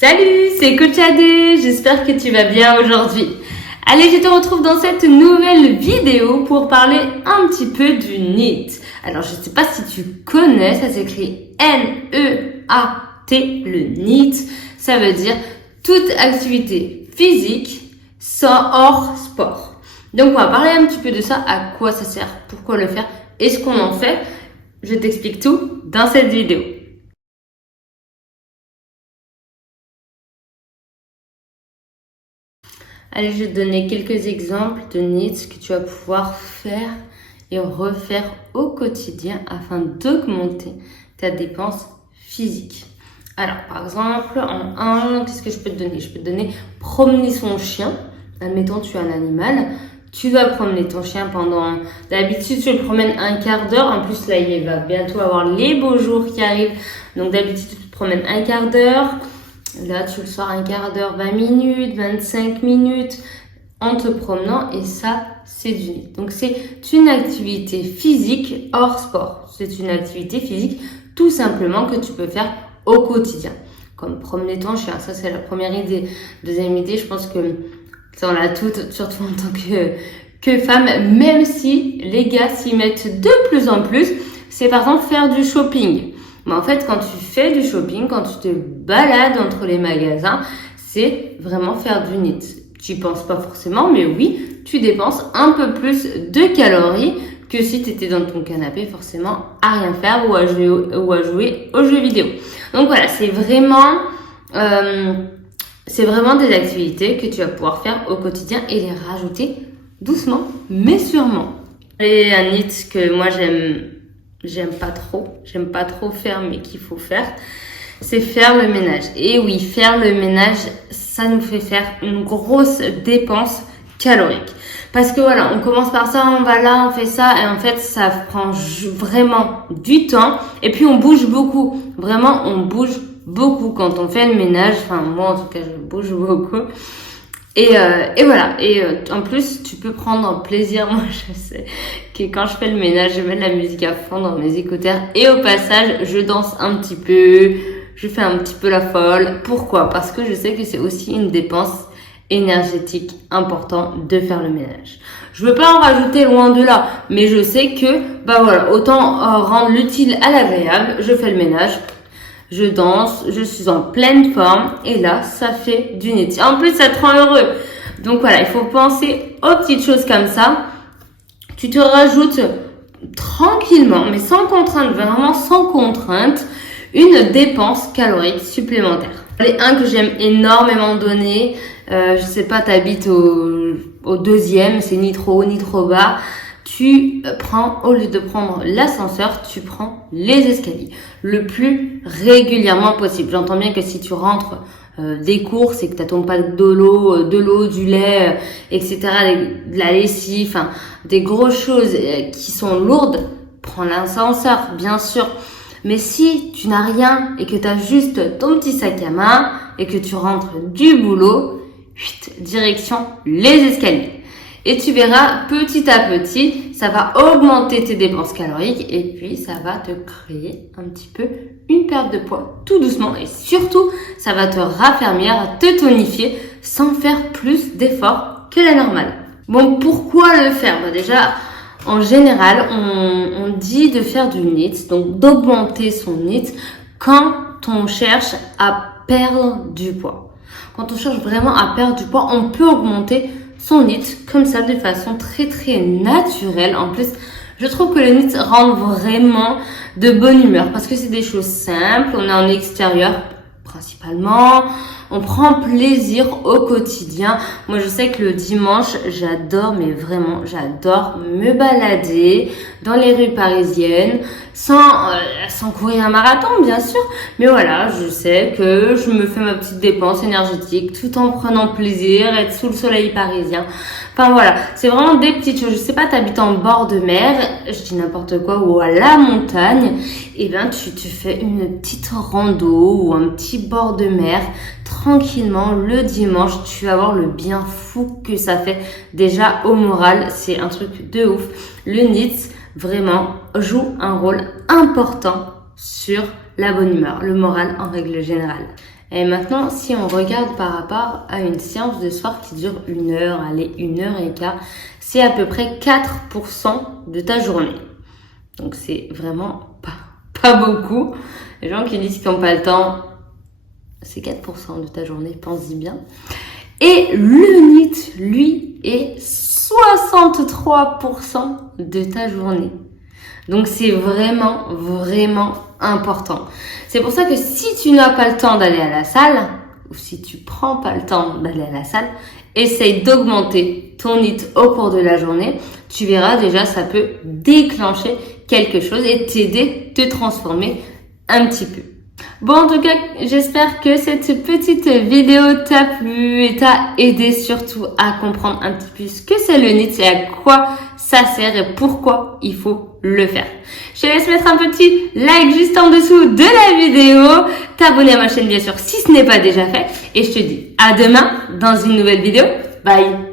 Salut, c'est Coach Adé, j'espère que tu vas bien aujourd'hui. Allez, je te retrouve dans cette nouvelle vidéo pour parler un petit peu du NEAT. Alors, je ne sais pas si tu connais, ça s'écrit N-E-A-T, le NEAT. Ça veut dire toute activité physique sans hors sport. Donc, on va parler un petit peu de ça, à quoi ça sert, pourquoi le faire et ce qu'on en fait. Je t'explique tout dans cette vidéo. Allez, je vais te donner quelques exemples de NEAT que tu vas pouvoir faire et refaire au quotidien afin d'augmenter ta dépense physique. Alors, par exemple, en 1, qu'est-ce que je peux te donner? Je peux te donner promener son chien. Admettons, tu as un animal. Tu vas promener ton chien pendant... D'habitude, tu le promènes un quart d'heure. En plus, là, il va bientôt avoir les beaux jours qui arrivent. Donc, d'habitude, tu te promènes un quart d'heure. Là, tu le sors un quart d'heure, 20 minutes, 25 minutes en te promenant et ça, c'est du NEAT. Donc, c'est une activité physique hors sport. C'est une activité physique tout simplement que tu peux faire au quotidien. Comme promener ton chien, ça c'est la première idée. Deuxième idée, je pense que ça on l'a toutes, surtout en tant que femme, même si les gars s'y mettent de plus en plus, c'est par exemple faire du shopping. Mais en fait, quand tu fais du shopping, quand tu te balades entre les magasins, c'est vraiment faire du NEAT. Tu y penses pas forcément, mais oui, tu dépenses un peu plus de calories que si tu étais dans ton canapé forcément à rien faire ou à jouer aux jeux vidéo. Donc voilà, c'est vraiment des activités que tu vas pouvoir faire au quotidien et les rajouter doucement mais sûrement. Et un NEAT que moi j'aime pas trop faire mais qu'il faut faire, c'est faire le ménage. Et oui, faire le ménage, ça nous fait faire une grosse dépense calorique. Parce que voilà, on commence par ça, on va là, on fait ça, et en fait, ça prend vraiment du temps. Et puis, on bouge beaucoup. Vraiment, on bouge beaucoup quand on fait le ménage. Enfin, moi, en tout cas, je bouge beaucoup. Et voilà. Et en plus, tu peux prendre plaisir. Moi, je sais que quand je fais le ménage, je mets de la musique à fond dans mes écouteurs. Et au passage, je danse un petit peu. Je fais un petit peu la folle. Pourquoi? Parce que je sais que c'est aussi une dépense énergétique important de faire le ménage. Je veux pas en rajouter loin de là, mais je sais que, voilà, autant rendre l'utile à l'agréable. Je fais le ménage. Je danse, je suis en pleine forme et là, ça fait du NEAT. En plus, ça te rend heureux. Donc voilà, il faut penser aux petites choses comme ça. Tu te rajoutes tranquillement, mais sans contrainte, vraiment sans contrainte, une dépense calorique supplémentaire. Les un que j'aime énormément donner, je sais pas, t'habites au deuxième, c'est ni trop haut ni trop bas. Tu prends, au lieu de prendre l'ascenseur, tu prends les escaliers le plus régulièrement possible. J'entends bien que si tu rentres des courses et que tu ton pack de l'eau, du lait, etc., de la lessive, enfin, des grosses choses qui sont lourdes, prends l'ascenseur, bien sûr. Mais si tu n'as rien et que tu as juste ton petit sac à main et que tu rentres du boulot, direction les escaliers. Et tu verras, petit à petit, ça va augmenter tes dépenses caloriques et puis ça va te créer un petit peu une perte de poids tout doucement et surtout, ça va te raffermir, te tonifier sans faire plus d'efforts que la normale. Bon, pourquoi le faire? Déjà, en général, on dit de faire du NEAT, donc d'augmenter son NEAT quand on cherche à perdre du poids. Quand on cherche vraiment à perdre du poids, on peut augmenter son NEAT comme ça de façon très très naturelle. En plus, je trouve que le NEAT rend vraiment de bonne humeur parce que c'est des choses simples, on est en extérieur principalement, on prend plaisir au quotidien. Moi, je sais que le dimanche, j'adore, mais vraiment, j'adore me balader dans les rues parisiennes sans courir un marathon, bien sûr. Mais voilà, je sais que je me fais ma petite dépense énergétique tout en prenant plaisir, être sous le soleil parisien. Enfin voilà, c'est vraiment des petites choses. Je sais pas, t'habites en bord de mer, je dis n'importe quoi, ou à la montagne, et ben tu fais une petite rando ou un petit bord de mer tranquillement le dimanche. Tu vas voir le bien fou que ça fait déjà au moral. C'est un truc de ouf. Le NEAT vraiment joue un rôle important sur la bonne humeur, le moral en règle générale. Et maintenant, si on regarde par rapport à une séance de sport qui dure 1 heure, allez, 1 heure et quart, c'est à peu près 4% de ta journée. Donc c'est vraiment pas beaucoup. Les gens qui disent qu'ils n'ont pas le temps, c'est 4% de ta journée, pense-y bien. Et le NEAT, lui, est 63% de ta journée. Donc c'est vraiment, vraiment important. C'est pour ça que si tu n'as pas le temps d'aller à la salle, ou si tu prends pas le temps d'aller à la salle, essaye d'augmenter ton NEAT au cours de la journée. Tu verras déjà, ça peut déclencher quelque chose et t'aider, te transformer un petit peu. Bon, en tout cas, j'espère que cette petite vidéo t'a plu et t'a aidé surtout à comprendre un petit peu ce que c'est le NEAT et à quoi ça sert et pourquoi il faut le faire. Je te laisse mettre un petit like juste en dessous de la vidéo, t'abonner à ma chaîne bien sûr si ce n'est pas déjà fait et je te dis à demain dans une nouvelle vidéo. Bye!